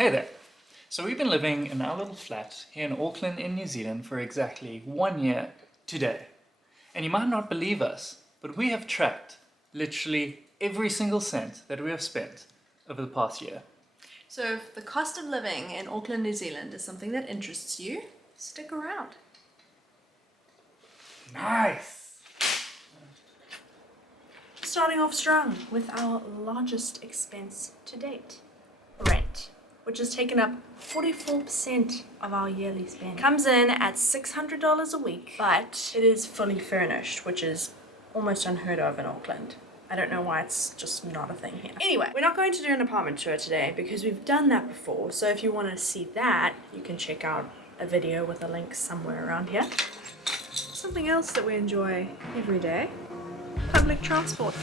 Hey there! So we've been living in our little flat here in Auckland in New Zealand for exactly 1 year today. And you might not believe us, but we have tracked literally every single cent that we have spent over the past year. So if the cost of living in Auckland, New Zealand is something that interests you, stick around. Nice! Starting off strong with our largest expense to date, rent, which has taken up 44% of our yearly spend. Comes in at $600 a week, but it is fully furnished, which is almost unheard of in Auckland. I don't know why it's just not a thing here. Anyway, we're not going to do an apartment tour today because we've done that before. So if you want to see that, you can check out a video with a link somewhere around here. Something else that we enjoy every day, public transport.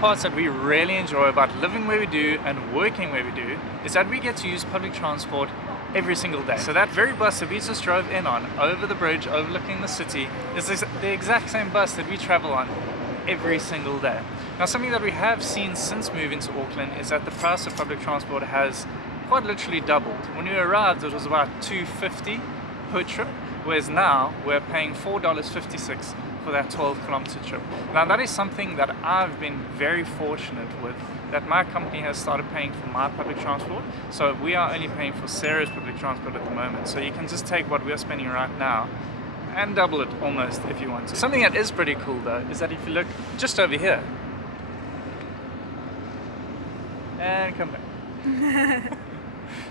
Parts that we really enjoy about living where we do and working where we do is that we get to use public transport every single day. So that very bus that we just drove in on over the bridge overlooking the city is the exact same bus that we travel on every single day. Now, something that we have seen since moving to Auckland is that the price of public transport has quite literally doubled. When we arrived it was about $2.50 per trip, whereas now we're paying $4.56 for that 12-kilometer trip. Now that is something that I've been very fortunate with, that my company has started paying for my public transport. So we are only paying for Sarah's public transport at the moment. So you can just take what we're spending right now and double it almost if you want to. Something that is pretty cool though is that if you look just over here and come back.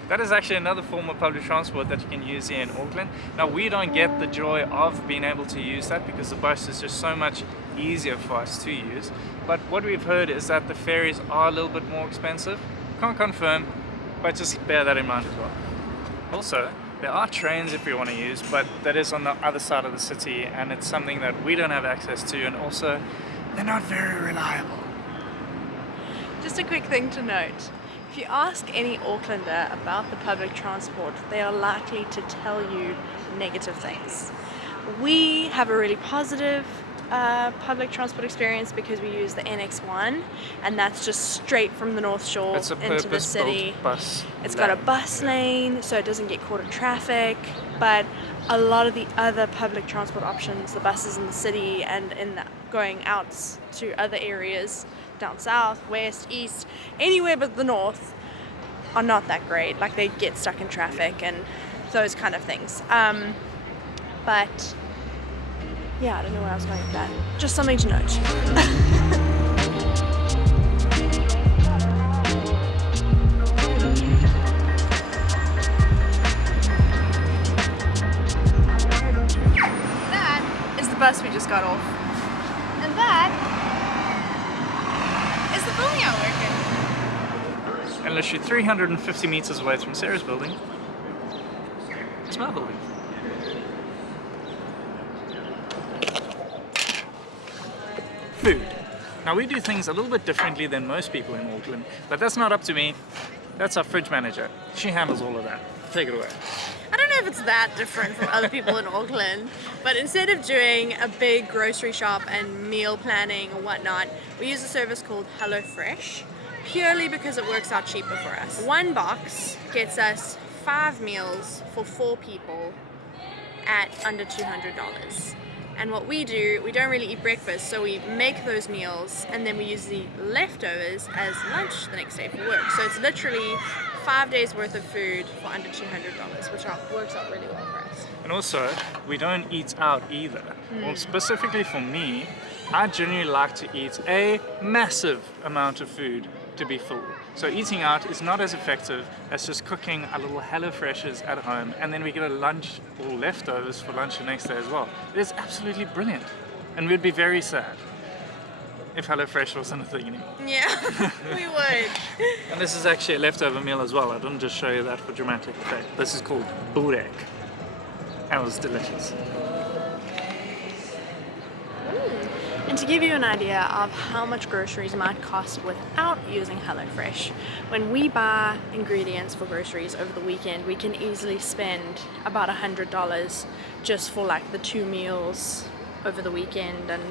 That is actually another form of public transport that you can use here in Auckland. Now we don't get the joy of being able to use that because the bus is just so much easier for us to use. But what we've heard is that the ferries are a little bit more expensive. Can't confirm, but just bear that in mind as well. Also, there are trains if you want to use, but that is on the other side of the city and it's something that we don't have access to, and also they're not very reliable. Just a quick thing to note. If you ask any Aucklander about the public transport, they are likely to tell you negative things. We have a really positive public transport experience because we use the NX1, and that's just straight from the North Shore into the city. It's got a bus lane, so it doesn't get caught in traffic, but a lot of the other public transport options, the buses in the city and going out to other areas, down south, west, east, anywhere but the north, are not that great. Like, they get stuck in traffic and those kind of things. But yeah, I don't know where I was going with that. Just something to note. That is the bus we just got off. And that is the building I work in. And literally 350 meters away from Sarah's building is my building. Food. Now we do things a little bit differently than most people in Auckland, but that's not up to me. That's our fridge manager. She handles all of that. Take it away. I don't know if it's that different from other people in Auckland, but instead of doing a big grocery shop and meal planning or whatnot, we use a service called HelloFresh, purely because it works out cheaper for us. One box gets us 5 meals for 4 people at under $200. And what we do, we don't really eat breakfast, so we make those meals and then we use the leftovers as lunch the next day for work. So it's literally 5 days worth of food for under $200, which works out really well for us. And also, we don't eat out either. Well, specifically for me, I generally like to eat a massive amount of food to be full. So eating out is not as effective as just cooking a little HelloFreshes at home, and then we get a lunch or leftovers for lunch the next day as well. It is absolutely brilliant, and we'd be very sad. if HelloFresh wasn't a thing anymore. Yeah, we would. And this is actually a leftover meal as well. I didn't just show you that for dramatic effect. This is called burek. And it was delicious. And to give you an idea of how much groceries might cost without using HelloFresh, when we buy ingredients for groceries over the weekend, we can easily spend about $100 just for like the 2 meals over the weekend and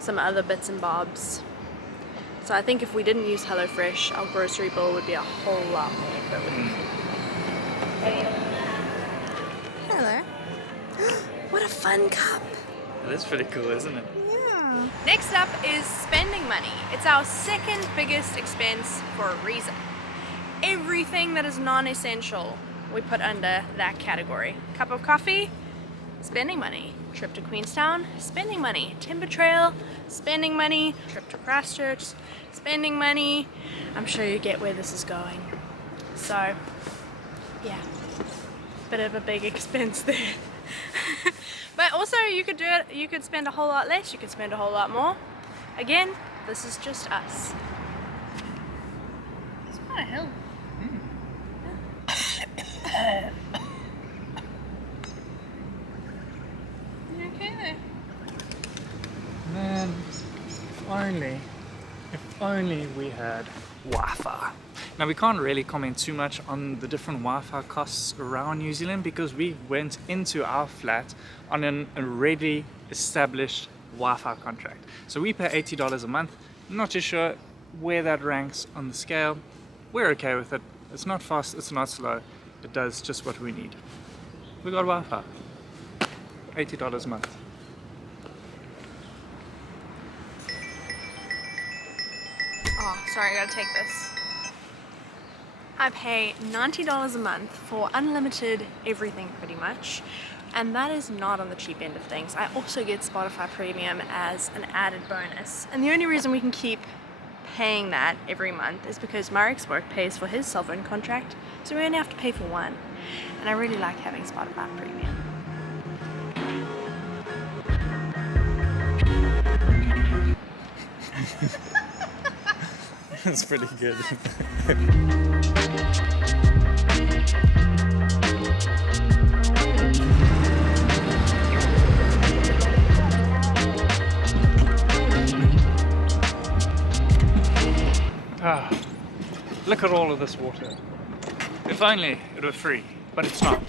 some other bits and bobs. So I think if we didn't use HelloFresh, our grocery bill would be a whole lot more per week. Hello. What a fun cup. That's pretty cool, isn't it? Next up is spending money. It's our second biggest expense for a reason. Everything that is non-essential we put under that category. Cup of coffee, spending money. Trip to Queenstown, spending money. Timber Trail, spending money. Trip to Christchurch, spending money. I'm sure you get where this is going. So, yeah, bit of a big expense there. But also you could do it, you could spend a whole lot less, you could spend a whole lot more. Again, this is just us. It's quite a hill. You okay there? Man, if only we had Wi-Fi. Now we can't really comment too much on the different Wi-Fi costs around New Zealand because we went into our flat on an already established Wi-Fi contract. So we pay $80 a month. I'm not too sure where that ranks on the scale. We're okay with it. It's not fast, it's not slow. It does just what we need. We got Wi-Fi. $80 a month. Oh, sorry, I gotta take this. I pay $90 a month for unlimited everything pretty much, and that is not on the cheap end of things. I also get Spotify Premium as an added bonus, and the only reason we can keep paying that every month is because Marek's work pays for his cell phone contract, so we only have to pay for one, and I really like having Spotify Premium. That's pretty good. Look at all of this water. If only it were free, but it's not.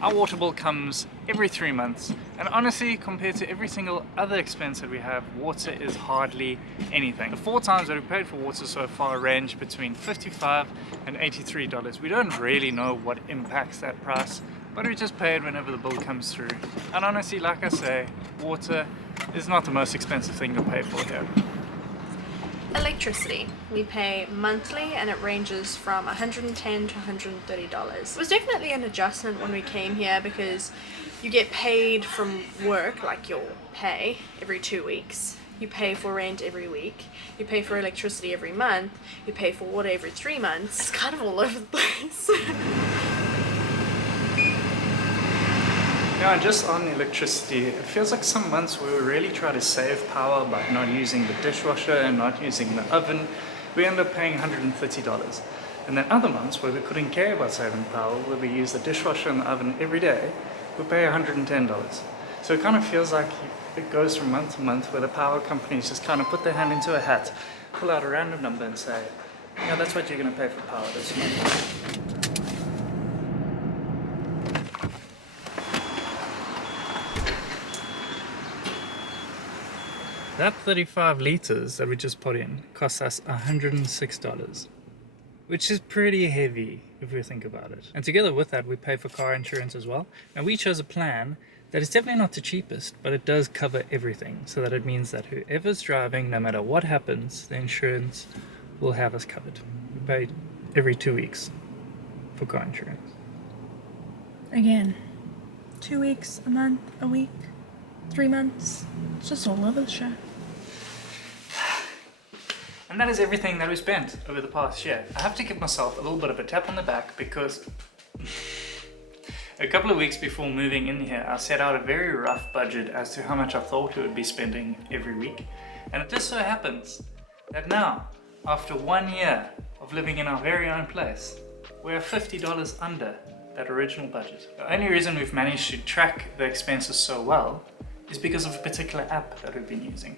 Our water bill comes every 3 months, and honestly, compared to every single other expense that we have, water is hardly anything. The 4 times that we paid for water so far range between $55 and $83. We don't really know what impacts that price, but we just pay it whenever the bill comes through. And honestly, like I say, water is not the most expensive thing to pay for here. Electricity. We pay monthly and it ranges from $110 to $130. It was definitely an adjustment when we came here because you get paid from work, like your pay, every 2 weeks. You pay for rent every week. You pay for electricity every month. You pay for water every 3 months. It's kind of all over the place. Yeah, just on electricity, it feels like some months we really try to save power by not using the dishwasher and not using the oven. We end up paying $130. And then other months where we couldn't care about saving power, where we use the dishwasher and the oven every day, we pay $110. So it kind of feels like it goes from month to month where the power companies just kind of put their hand into a hat, pull out a random number and say, yeah, that's what you're going to pay for power this month. That 35 litres that we just put in costs us $106, which is pretty heavy if we think about it. And together with that, we pay for car insurance as well. Now we chose a plan that is definitely not the cheapest, but it does cover everything. So that it means that whoever's driving, no matter what happens, the insurance will have us covered. We pay every 2 weeks for car insurance. Again, 2 weeks, a month, a week, 3 months. It's just all over the show. And that is everything that we spent over the past year. I have to give myself a little bit of a tap on the back because a couple of weeks before moving in here, I set out a very rough budget as to how much I thought we would be spending every week. And it just so happens that now, after 1 year of living in our very own place, we're $50 under that original budget. The only reason we've managed to track the expenses so well is because of a particular app that we've been using.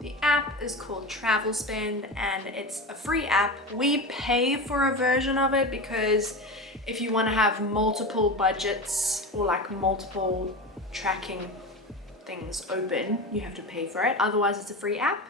The app is called Travel Spend and it's a free app. We pay for a version of it because if you want to have multiple budgets or like multiple tracking things open, you have to pay for it. Otherwise, it's a free app.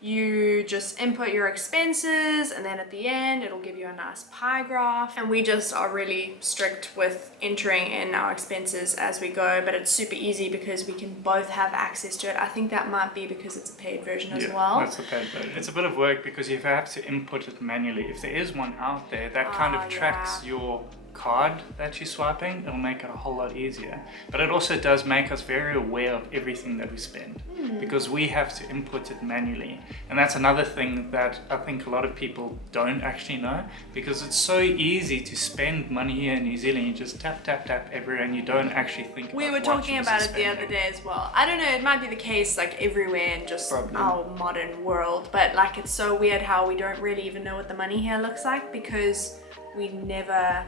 You just input your expenses and then at the end it'll give you a nice pie graph, and we just are really strict with entering in our expenses as we go, but it's super easy because we can both have access to it. I think that might be because it's a paid version as well. That's the paid version. It's a bit of work because you have to input it manually. If there is one out there that kind of tracks your card that you're swiping, it'll make it a whole lot easier. But it also does make us very aware of everything that we spend because we have to input it manually. And that's another thing that I think a lot of people don't actually know, because it's so easy to spend money here in New Zealand. You just tap everywhere and you don't actually think about We were talking about it the other day as well. I don't know, it might be the case like everywhere in just our modern world, but like it's so weird how we don't really even know what the money here looks like because we never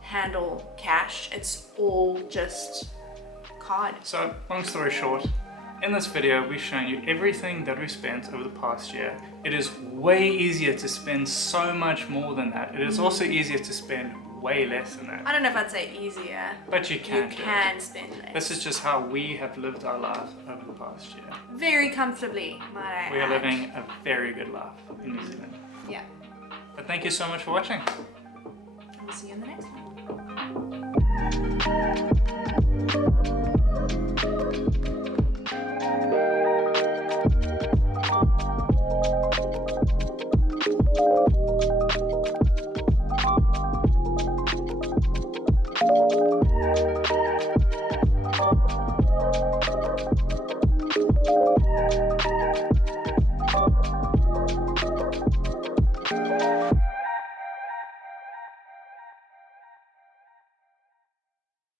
handle cash. It's all just card. So long story short, in this video we've shown you everything that we've spent over the past year. It is way easier to spend so much more than that. It is also easier to spend way less than that. I don't know if I'd say easier. But you can. You can spend less. This is just how we have lived our lives over the past year. Very comfortably, might I add. We are living a very good life in New Zealand. Yeah. But thank you so much for watching. We'll see you in the next one.